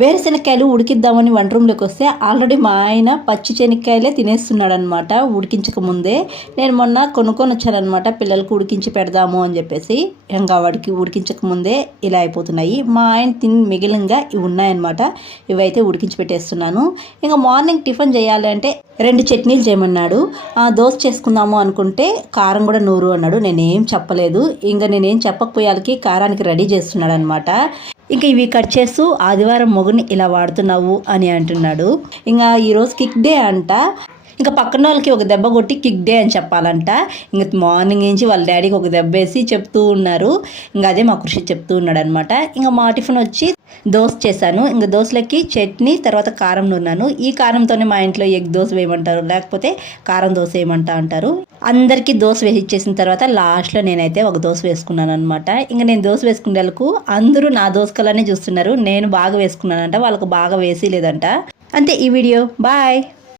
వేరుశెనక్కాయలు ఉడికిద్దామని వంట రూమ్లోకి వస్తే ఆల్రెడీ మా ఆయన పచ్చి శనక్కాయలే తినేస్తున్నాడు అనమాట, ఉడికించక ముందే. నేను మొన్న కొనుక్కొని వచ్చానమాట పిల్లలకు ఉడికించి పెడదాము అని చెప్పేసి. ఇంకా వాడికి ఉడికించక ముందే ఇలా అయిపోతున్నాయి. మా ఆయన తిని మిగిలినగా ఇవి ఉన్నాయన్నమాట, ఇవైతే ఉడికించి పెట్టేస్తున్నాను. ఇంకా మార్నింగ్ టిఫిన్ చేయాలి అంటే 2 చట్నీలు చేయమన్నాడు. దోశ చేసుకుందాము అనుకుంటే కారం కూడా నూరు అన్నాడు. నేనేం చెప్పలేదు, ఇంకా నేనేం చెప్పకపోయాలకి కారానికి రెడీ చేస్తున్నాడు అనమాట. ఇంకా ఇవి కట్ చేస్తూ ఆదివారం మొగుని ఇలా వాడుతున్నావు అని అంటున్నాడు. ఇంకా ఈరోజు కిక్ డే అంట. ఇంకా పక్కన వాళ్ళకి ఒక దెబ్బ కొట్టి కిక్ డే అని చెప్పాలంట. ఇంకా మార్నింగ్ నుంచి వాళ్ళ డాడీకి ఒక దెబ్బ వేసి చెప్తూ ఉన్నారు. ఇంకా అదే మా కృషి చెప్తూ ఉన్నాడు అనమాట. ఇంకా మా టిఫిన్ వచ్చి దోశ చేశాను. ఇంకా దోశలకి చట్నీ, తర్వాత కారం నూరినాను. ఈ కారంతోనే మా ఇంట్లో ఎగ్ దోశ వేయమంటారు, లేకపోతే కారం దోశ వేయమంటా అంటారు. అందరికీ దోశ వేసి ఇచ్చేసిన తర్వాత లాస్ట్లో నేనైతే ఒక దోశ వేసుకున్నాను అనమాట. ఇంకా నేను దోశ వేసుకునేందుకు అందరూ నా దోశకలానే చూస్తున్నారు. నేను బాగా వేసుకున్నానంట, వాళ్ళకు బాగా వేసి లేదంట. అంతే ఈ వీడియో. బాయ్.